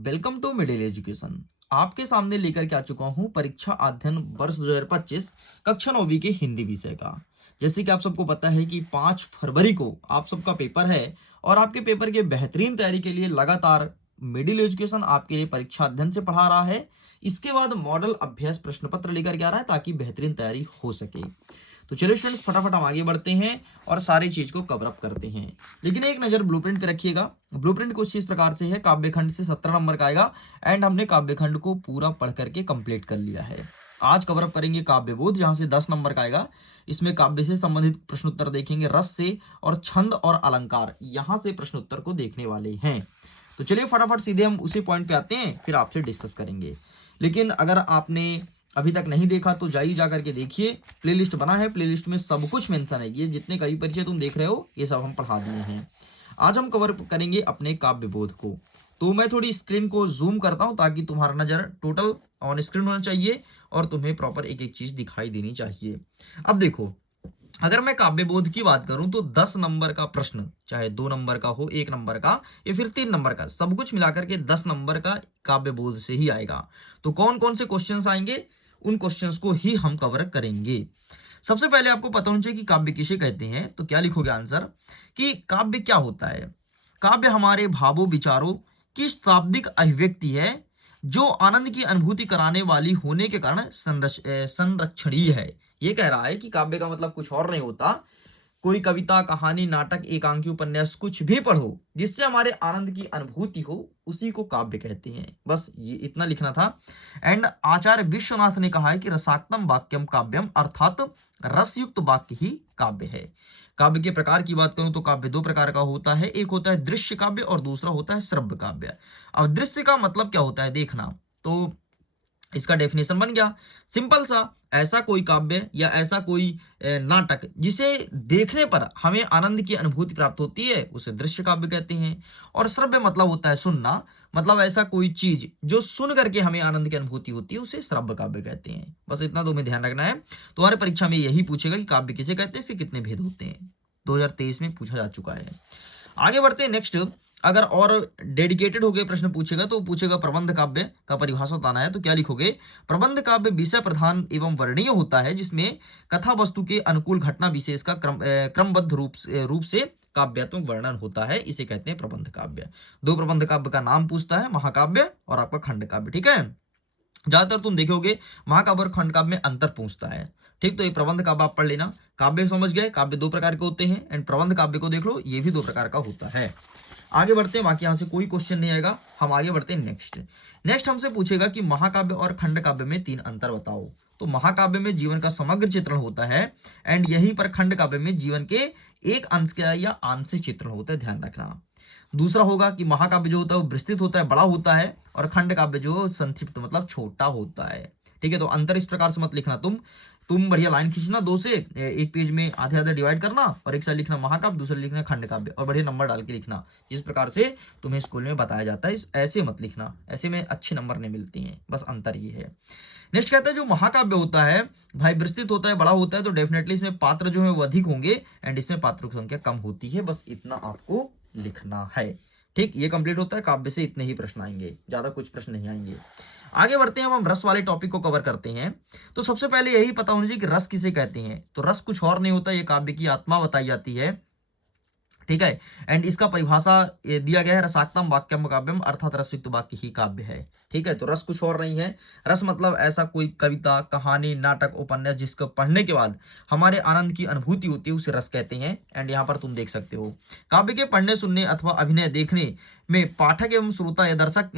Welcome to middle education. आपके सामने लेकर के आ चुका हूं परीक्षा अध्ययन वर्ष 2025 कक्षा 9वीं के हिंदी विषय का। जैसे कि आप सबको पता है कि 5 फरवरी को आप सबका पेपर है और आपके पेपर के बेहतरीन तैयारी के लिए लगातार मिडिल एजुकेशन आपके लिए परीक्षा अध्ययन से पढ़ा रहा है। इसके बाद मॉडल अभ्यास प्रश्न पत्र लेकर के आ रहा है ताकि बेहतरीन तैयारी हो सके। तो चलिए स्टूडेंट्स, फटाफट हम आगे बढ़ते हैं और सारी चीज को कवर अप करते हैं। लेकिन एक नजर ब्लूप्रिंट पे रखिएगा। ब्लूप्रिंट कुछ इस प्रकार से है, काव्यखंड से 17 नंबर का आएगा एंड हमने काव्यखंड को पूरा पढ़ करके कंप्लीट कर लिया है। आज कवर अप करेंगे काव्यबोध, जहां से 10 नंबर का आएगा। इसमें काव्य से संबंधित प्रश्न उत्तर देखेंगे, रस से और छंद और अलंकार यहां से प्रश्न उत्तर को देखने वाले हैं। तो चलिए फटाफट सीधे हम उसी पॉइंट पे आते हैं, फिर आपसे डिस्कस करेंगे। लेकिन अगर आपने अभी तक नहीं देखा तो जाइए जा करके देखिए, प्लेलिस्ट बना है, प्लेलिस्ट में सब कुछ मेंशन है। ये जितने कवि परिचय तुम देख रहे हो ये सब हम पढ़ा दिए हैं। आज हम कवर करेंगे अपने काव्य बोध को। तो मैं थोड़ी स्क्रीन को जूम करता हूं ताकि तुम्हारा नजर टोटल ऑन स्क्रीन होना चाहिए और तुम्हें प्रॉपर एक एक चीज दिखाई देनी चाहिए। अब देखो, अगर मैं काव्य बोध की बात करूं तो 10 नंबर का प्रश्न, चाहे 2 नंबर का हो, 1 नंबर का या फिर 3 नंबर का, सब कुछ मिलाकर के 10 नंबर का काव्य बोध से ही आएगा। तो कौन कौन से क्वेश्चंस आएंगे, उन क्वेश्चंस को ही हम कवर करेंगे। सबसे पहले आपको पता होना चाहिए कि काव्य किसे कहते हैं। तो क्या लिखोगे आंसर, कि काव्य क्या होता है। काव्य हमारे भावों विचारों की शाब्दिक अभिव्यक्ति है जो आनंद की अनुभूति कराने वाली होने के कारण संरक्षणीय है। ये कह रहा है कि काव्य का मतलब कुछ और नहीं होता। कोई कविता, कहानी, नाटक, एकांकी, उपन्यास कुछ भी पढ़ो जिससे हमारे आनंद की अनुभूति हो, उसी को काव्य कहते हैं। बस ये इतना लिखना था। एंड आचार्य विश्वनाथ ने कहा है कि रसात्मक वाक्यम काव्यम, अर्थात रसयुक्त वाक्य ही काव्य है। काव्य के प्रकार की बात करूं तो काव्य 2 प्रकार का होता है। एक होता है दृश्य काव्य और दूसरा होता है श्रव्य काव्य। अब दृश्य का मतलब क्या होता है देखना, तो इसका डेफिनेशन बन गया सिंपल सा, ऐसा कोई काव्य या ऐसा कोई नाटक जिसे देखने पर हमें आनंद की अनुभूति प्राप्त होती है, उसे दृश्य काव्य कहते हैं। और श्रव्य मतलब होता है सुनना, मतलब ऐसा कोई चीज जो सुन करके हमें आनंद की अनुभूति होती है, उसे श्रव्य काव्य कहते हैं। बस इतना तुम्हें ध्यान रखना है। तुम्हारे परीक्षा में यही पूछेगा कि काव्य किसे कहते हैं, इसके कितने भेद होते हैं। 2023 में पूछा जा चुका है। आगे बढ़ते हैं नेक्स्ट। अगर और डेडिकेटेड हो गए प्रश्न पूछेगा तो पूछेगा प्रबंध काव्य का परिभाषा बताना है। तो क्या लिखोगे, प्रबंध काव्य विषय प्रधान एवं वर्णनीय होता है जिसमें कथा वस्तु के अनुकूल घटना विशेष का क्रमबद्ध रूप से काव्यात्मक वर्णन होता है, इसे कहते हैं प्रबंध काव्य। 2 प्रबंध काव्य का नाम पूछता है, महाकाव्य और आपका खंड काव्य। ठीक है, ज्यादातर तुम देखोगे महाकाव्य और खंड काव्य में अंतर पूछता है। ठीक, तो ये प्रबंध काव्य आप पढ़ लेना। काव्य समझ गए, काव्य 2 प्रकार के होते हैं एंड प्रबंध काव्य को देख लो, ये भी 2 प्रकार का होता है। आगे बढ़ते हैं, बाकी यहां से कोई क्वेश्चन नहीं आएगा। हम आगे बढ़ते हैं नेक्स्ट। नेक्स्ट हमसे पूछेगा कि महाकाव्य और खंड काव्य में 3 अंतर बताओ। तो महाकाव्य में जीवन का समग्र चित्रण होता है एंड यहीं पर खंड काव्य में जीवन के एक अंश का या आंशिक चित्रण होता है, ध्यान रखना। दूसरा होगा कि महाकाव्य जो होता है वो विस्तृत होता है, बड़ा होता है, और खंड काव्य जो संक्षिप्त मतलब छोटा होता है। ठीक है, तो अंतर इस प्रकार से मत लिखना। तुम बढ़िया लाइन खींचना 2 से, एक पेज में आधे आधे डिवाइड करना और एक साइड लिखना महाकाव्य, दूसरा लिखना खंड काव्य, और बढ़िया नंबर डाल के लिखना। जिस प्रकार से तुम्हें स्कूल में बताया जाता है, ऐसे मत लिखना, ऐसे में अच्छे नंबर नहीं मिलते हैं। बस अंतर ये है। नेक्स्ट कहता है जो महाकाव्य होता है भाई विस्तृत होता है, बड़ा होता है, तो डेफिनेटली इसमें पात्र जो है वो अधिक होंगे एंड इसमें पात्रों की संख्या कम होती है। बस इतना आपको लिखना है। ठीक, ये कंप्लीट होता है। काव्य से इतने ही प्रश्न आएंगे, ज्यादा कुछ प्रश्न नहीं आएंगे। आगे बढ़ते हैं, हम रस वाले टॉपिक को कवर करते हैं। तो सबसे पहले यही पता होना चाहिए कि रस किसे कहते हैं। तो रस कुछ और नहीं होता, ये काव्य की आत्मा बताई जाती है। ठीक है, एंड इसका परिभाषा दिया गया है, रसात्मक वाक्यम काव्यम, अर्थात रसयुक्त वाक्य ही काव्य है। ठीक है, तो रस कुछ और नहीं है। रस मतलब ऐसा कोई कविता, कहानी, नाटक, उपन्यास जिसको पढ़ने के बाद हमारे आनंद की अनुभूति होती है, उसे रस कहते हैं। एंड यहाँ पर तुम देख सकते हो काव्य के पढ़ने, सुनने अथवा अभिनय देखने में पाठक एवं श्रोता या दर्शक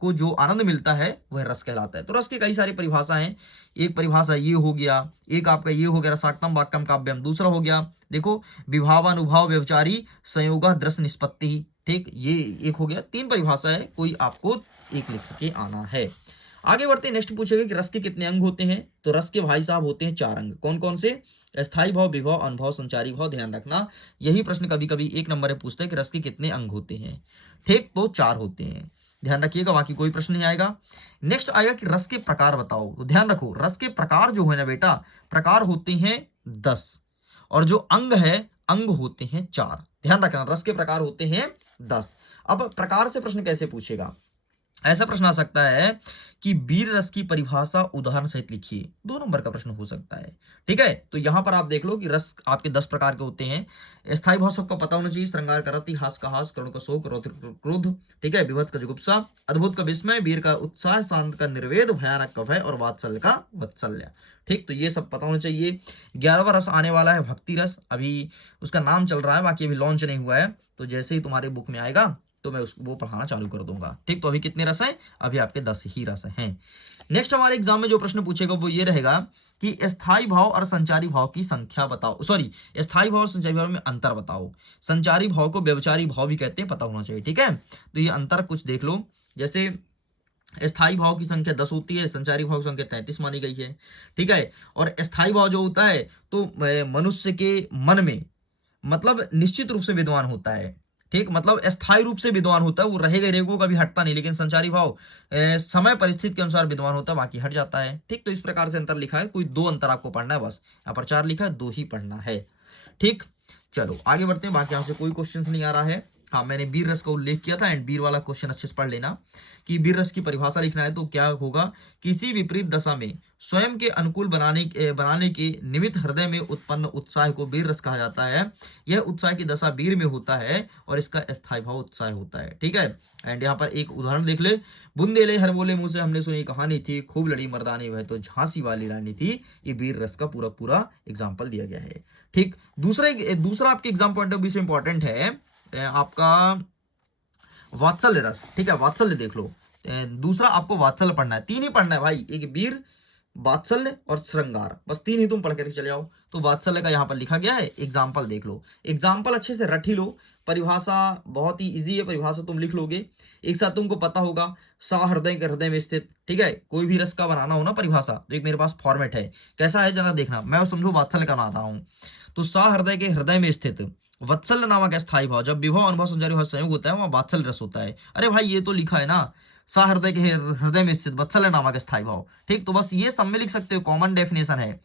को जो आनंद मिलता है वह रस कहलाता है। तो रस की कई सारी परिभाषा हैं। एक परिभाषा ये हो गया, एक आपका ये हो गया रसात्मक वाक्यम काव्यम, दूसरा हो गया देखो विभावानुभाव व्यवचारी संयोग दृश्य निष्पत्ति। ठीक, ये एक हो गया। 3 परिभाषा है, कोई आपको एक लिख के आना है। आगे बढ़ते नेक्स्ट पूछेगा कि रस के कितने अंग होते हैं। तो रस के भाई साहब होते हैं 4 अंग। कौन कौन से, स्थायी भाव, विभव, अनुभव, संचारी भाव। ध्यान रखना, यही प्रश्न कभी कभी 1 नंबर में पूछता है कि रस के कितने अंग होते हैं। ठीक, तो 4 होते हैं, ध्यान रखिएगा, बाकी कोई प्रश्न नहीं आएगा। नेक्स्ट आएगा कि रस के प्रकार बताओ। तो ध्यान रखो, रस के प्रकार जो है ना बेटा, प्रकार होते हैं 10 और जो अंग है अंग होते हैं 4। ध्यान रखना, रस के प्रकार होते हैं 10। अब प्रकार से प्रश्न कैसे पूछेगा, ऐसा प्रश्न आ सकता है कि वीर रस की परिभाषा उदाहरण सहित लिखिए, 2 नंबर का प्रश्न हो सकता है। ठीक है, तो यहां पर आप देख लो कि रस आपके 10 प्रकार के होते हैं। स्थायी भाव सबको पता होना चाहिए, श्रृंगार का रति, हास का हास, करुण का शोक, रौद्र का क्रोध, ठीक है, विभत्स का जुगुप्सा, अद्भुत का विस्मय, वीर का उत्साह, शांत का निर्वेद, भयानक का भय और वात्सल्य का वत्सल्य। ठीक, तो ये सब पता होना चाहिए। 11वां रस आने वाला है भक्ति रस, अभी उसका नाम चल रहा है, बाकी अभी लॉन्च नहीं हुआ है, तो जैसे ही तुम्हारे बुक में आएगा तो मैं वो पढ़ाना चालू कर दूंगा। ठीक, तो अभी कितने रस हैं? अभी आपके 10 ही रस हैं। नेक्स्ट हमारे एग्जाम में जो प्रश्न पूछेगा वो ये रहेगा कि स्थायी भाव और संचारी भाव की संख्या बताओ, सॉरी, स्थायी भाव और संचारी भाव में अंतर बताओ। संचारी भाव को व्यभिचारी भाव भी कहते हैं, पता होना चाहिए। ठीक है, तो ये अंतर कुछ देख लो। जैसे स्थायी भाव की संख्या 10 होती है, संचारी भाव की संख्या 33 मानी गई है। ठीक है, और स्थायी भाव जो होता है तो मनुष्य के मन में मतलब निश्चित रूप से विद्वान होता है। ठीक, मतलब अस्थायी रूप से विद्वान होता है, वो रहेगा रहेगा कभी हटता नहीं। लेकिन संचारी भाव समय परिस्थिति के अनुसार विद्वान होता है, बाकी हट जाता है। ठीक, तो इस प्रकार से अंतर लिखा है, कोई 2 अंतर आपको पढ़ना है, बस यहाँ पर 4 लिखा है, 2 ही पढ़ना है। ठीक, चलो आगे बढ़ते हैं, बाकी यहाँ से कोई क्वेश्चन नहीं आ रहा है। हाँ, मैंने वीर रस का उल्लेख किया था, एंड वीर वाला क्वेश्चन अच्छे से पढ़ लेना कि वीर रस की परिभाषा लिखना है तो क्या होगा, किसी विपरीत दशा में स्वयं के अनुकूल बनाने के निमित्त हृदय में उत्पन्न उत्साह को वीर रस कहा जाता है। यह उत्साह की दशा वीर में होता है और इसका स्थायी भाव उत्साह होता है। ठीक है, एंड यहाँ पर एक उदाहरण देख ले, बुंदेले हर बोले मुंह से हमने सुनी कहानी थी, खूब लड़ी मर्दानी वह तो झांसी वाली रानी थी। ये वीर रस का पूरा पूरा एग्जाम्पल दिया गया है। ठीक, दूसरा आपके एग्जाम पॉइंट ऑफ व्यू से इंपॉर्टेंट है आपका वात्सल्य रस। ठीक है, वात्सल्य देख लो। दूसरा आपको वात्सल्य पढ़ना है, 3 ही पढ़ना है भाई, एक वीर, वात्सल्य और श्रृंगार, बस 3 ही तुम पढ़ करके चले आओ। तो वात्सल्य का यहाँ पर लिखा गया है, एग्जाम्पल देख लो, एग्जाम्पल अच्छे से रट ही लो। परिभाषा बहुत ही इजी है, परिभाषा तुम लिख लोगे एक साथ, तुमको पता होगा सा हृदय के हृदय में स्थित। ठीक है, कोई भी रस का बनाना हो ना परिभाषा, तो एक मेरे पास फॉर्मेट है, कैसा है जरा देखना, मैं समझो वात्सल्य का बना रहा हूँ। तो सा हृदय के हृदय में स्थित वत्सल्य नामक स्थायी भाव, जब विभव अनुभव संचारी भाव संयोग होता है वहां वात्सल्य रस होता है। अरे भाई ये तो लिखा है ना, सा हृदय के हृदय में स्थित वत्सल्य नामक स्थायी भाव। ठीक, तो बस ये सब में लिख सकते हो, कॉमन डेफिनेशन है,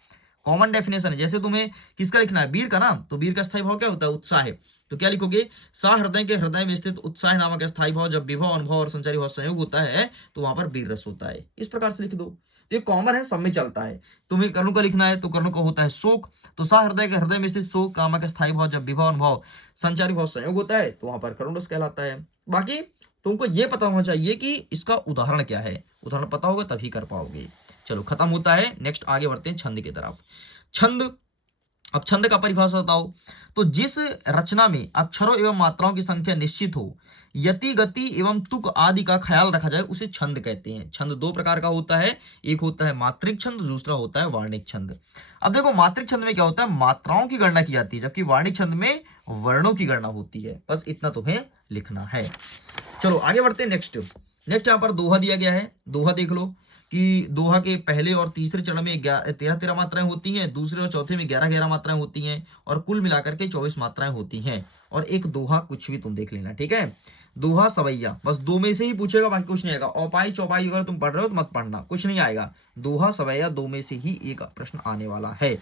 कॉमन डेफिनेशन है। जैसे तुम्हें किसका लिखना है, वीर का ना, तो वीर का स्थायी भाव क्या होता है, उत्साह है। तो क्या लिखोगे, सा हृदय के हृदय में स्थित उत्साह नामक स्थायी भाव, जब विभव अनुभव और संचारी भाव संयोग होता है तो वहां पर वीर रस होता है। इस प्रकार से लिख दो, तो ये कॉमन है, सब में चलता है। तुम्हें कर्णों का लिखना है तो कर्णों का होता है शोक, तो सा हृदय के हृदय में स्थित शोक नामक स्थायी भाव, जब विभव अनुभव संचारी भाव संयोग होता है तो वहां पर करुण रस कहलाता है। बाकी तुमको ये पता होना चाहिए कि इसका उदाहरण क्या है, उदाहरण पता होगा तभी कर पाओगे। चलो खत्म होता है, नेक्स्ट आगे बढ़ते हैं छंद की तरफ। छंद, अब छंद का परिभाषा बताओ। तो जिस रचना में अक्षरों एवं मात्राओं की संख्या निश्चित हो, यति गति एवं तुक आदि का ख्याल रखा जाए, उसे छंद कहते हैं। छंद 2 प्रकार का होता है, एक होता है मात्रिक छंद, दूसरा होता है वार्णिक छंद। अब देखो मात्रिक छंद में क्या होता है, मात्राओं की गणना की जाती है, जबकि वार्णिक छंद में वर्णों की गणना होती है। बस इतना तुम्हें लिखना है। चलो आगे बढ़ते हैं, नेक्स्ट यहाँ पर दोहा दिया गया है। दोहा देख लो कि दोहा के पहले और तीसरे चरण में 13 मात्राएं होती हैं, दूसरे और चौथे में 11 मात्राएं होती हैं, और कुल मिलाकर के 24 मात्राएं होती हैं। और एक दोहा कुछ भी तुम देख लेना, ठीक है, दोहा सवैया, बस 2 में से ही पूछेगा, बाकी कुछ नहीं आएगा। औपाई चौपाई अगर तुम पढ़ रहे हो तो मत पढ़ना, कुछ नहीं आएगा। दोहा सवैया 2 में से ही एक प्रश्न आने वाला है।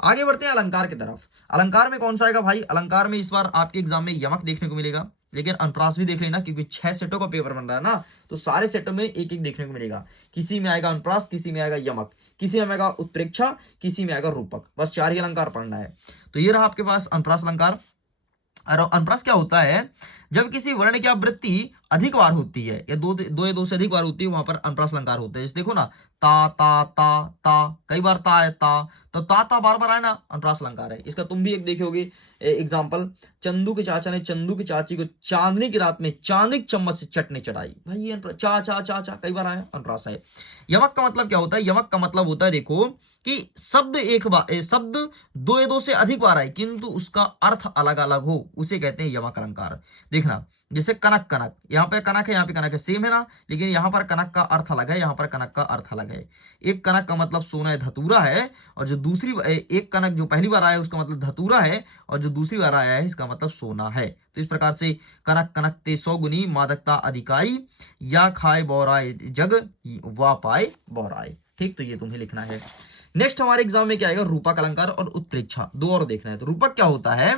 आगे बढ़ते हैं अलंकार की तरफ। अलंकार में कौन सा आएगा भाई, अलंकार में इस बार आपके एग्जाम में यमक देखने को मिलेगा, लेकिन अनुप्रास भी देख लेना, क्योंकि 6 सेटों का पेपर बन रहा है ना, तो सारे सेटों में एक एक देखने को मिलेगा। किसी में आएगा अनुप्रास, किसी में आएगा यमक, किसी में आएगा उत्प्रेक्षा, किसी में आएगा रूपक। बस 4 ही अलंकार पढ़ना है। तो ये रहा आपके पास अनुप्रास अलंकार। और अनुप्रास क्या होता है, जब किसी वर्ण की आवृत्ति अधिक बार होती है, या दो या दो से अधिक बार होती है, वहां पर अनुप्रास अलंकार होता है। जैसे देखो ना, ता ता ता ता, कई बार ता है ता, तो ता बार बार आए ना, अनुप्रास अलंकार है। इसका तुम भी एक देखोगे एग्जाम्पल, चंदू के चाचा ने चंदू की चाची को चांदनी की रात में चांदी की चम्मच से चटनी चढ़ाई। भाई ये चा चा चा चा कई बार आया, अनुप्रास है। यमक का मतलब क्या होता है, यमक का मतलब होता है देखो कि शब्द एक बार, शब्द 2 या 2 से अधिक बार आए किंतु उसका अर्थ अलग अलग हो, उसे कहते हैं यमक अलंकार। देखना, जैसे कनक, कनक, यहाँ पे कनक है, यहाँ पे कनक है, सेम है ना, लेकिन यहाँ पर कनक का अर्थ अलग है, यहाँ पर कनक का अर्थ अलग है। एक कनक का मतलब सोना धतूरा है, और जो दूसरी एक कनक जो पहली बार आया है उसका मतलब धतूरा है, और जो दूसरी बार आया है इसका मतलब सोना है। तो इस प्रकार से कनक कनक ते 100 गुनी मादकता अधिकाई, या खाए बौराए जग वा पाए बौराए। ठीक, तो ये तुम्हें लिखना है। नेक्स्ट हमारे एग्जाम में क्या आएगा, रूपक अलंकार और उत्प्रेक्षा, 2 और देखना है। तो रूपक क्या होता है,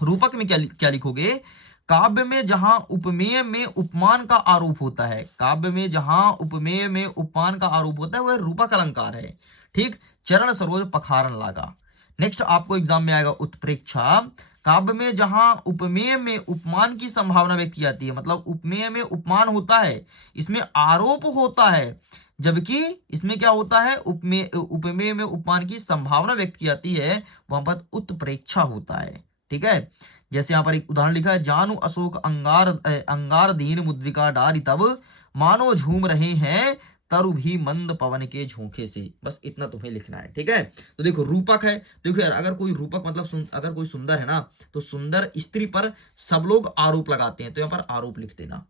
रूपक में क्या लिखोगे, काव्य में जहां उपमेय में उपमान का आरोप होता है, काव्य में जहां उपमेय में उपमान का आरोप होता है वह रूपक अलंकार है। ठीक, चरण सरोज पखारन लागा। नेक्स्ट आपको एग्जाम में आएगा उत्प्रेक्षा। काव्य में जहां उपमेय में उपमान की संभावना व्यक्त की जाती है, मतलब उपमेय में उपमान होता है, इसमें आरोप होता है, जबकि इसमें क्या होता है, उपमेय में उपमान की संभावना व्यक्त की जाती है, वहां पर उत्प्रेक्षा होता है। ठीक है, जैसे यहां पर एक उदाहरण लिखा है, जानू अशोक अंगार दीन मुद्रिका डारी तब मानो झूम रहे हैं तरु भी मंद पवन के झोंके से। बस इतना तुम्हें लिखना है। ठीक है, तो देखो रूपक है, देखो यार अगर कोई रूपक मतलब अगर कोई सुंदर है ना, तो सुंदर स्त्री पर सब लोग आरोप लगाते हैं, तो यहाँ पर आरोप लिख देना।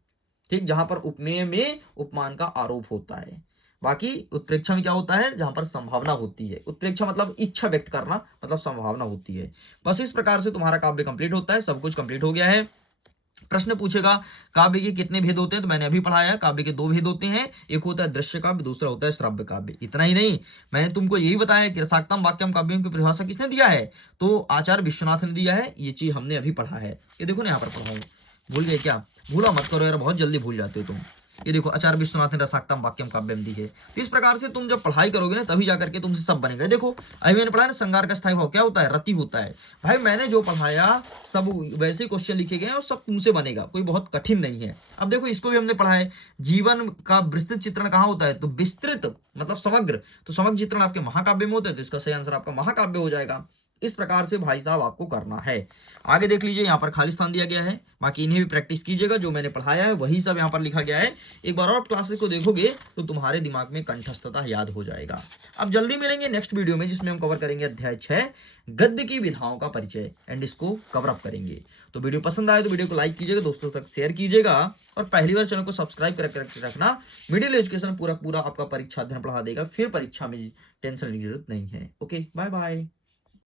ठीक, जहां पर उपमेय में उपमान का आरोप होता है। बाकी उत्प्रेक्षा में क्या होता है, जहां पर संभावना होती है। उत्प्रेक्षा मतलब इच्छा व्यक्त करना, मतलब संभावना होती है। बस इस प्रकार से तुम्हारा काव्य कंप्लीट होता है। सब कुछ कंप्लीट हो गया है। प्रश्न पूछेगा काव्य के कितने भेद होते हैं, तो मैंने अभी पढ़ाया है, काव्य के दो भेद होते हैं, एक होता है दृश्य काव्य, दूसरा होता है श्रव्य काव्य। इतना ही नहीं, मैंने तुमको यही बताया कि रसाक्तम वाक्यम काव्यम की परिभाषा किसने दिया है, तो आचार्य विश्वनाथ ने दिया है। ये चीज हमने अभी पढ़ा है। ये देखो ना यहाँ पर पढ़ा हूं, भूल गए क्या? भूला मत करो यार, बहुत जल्दी भूल जाते हो तुम। ये देखो आचार्य विश्वनाथ ने रसाक्तम वाक्यम काव्यम दी है। तो इस प्रकार से तुम जब पढ़ाई करोगे ना, तभी जाकर के तुमसे सब बनेगा। देखो अभी मैंने पढ़ा ना, श्रृंगार का स्थायी भाव क्या होता है, रति होता है। भाई मैंने जो पढ़ाया सब वैसे क्वेश्चन लिखे गए हैं और सब तुमसे बनेगा, कोई बहुत कठिन नहीं है। अब देखो इसको भी हमने पढ़ा है, जीवन का विस्तृत चित्रण कहाँ होता है, तो विस्तृत मतलब समग्र, तो समग्र चित्रण आपके महाकाव्य में होता है, तो इसका सही आंसर आपका महाकाव्य हो जाएगा। इस प्रकार से भाई साहब आपको करना है। आगे देख लीजिए, यहाँ पर खाली स्थान दिया गया है, बाकी इन्हें भी प्रैक्टिस कीजिएगा। जो मैंने पढ़ाया है वही सब यहाँ पर लिखा गया है। एक बार और क्लासेस को देखोगे तो तुम्हारे दिमाग में कंठस्थता याद हो जाएगा। अब जल्दी मिलेंगे नेक्स्ट वीडियो में, जिसमें हम कवर करेंगे अध्याय 6 गद्य की विधाओं का परिचय, एंड इसको कवर अप करेंगे। तो वीडियो पसंद आए तो वीडियो को लाइक कीजिएगा, दोस्तों तक शेयर कीजिएगा, और पहली बार चैनल को सब्सक्राइब करके रखना। मिडिल एजुकेशन पूरा पूरा आपका परीक्षा अध्ययन पढ़ा देगा, फिर परीक्षा में टेंशन लेने की जरूरत नहीं है। Okay, bye bye.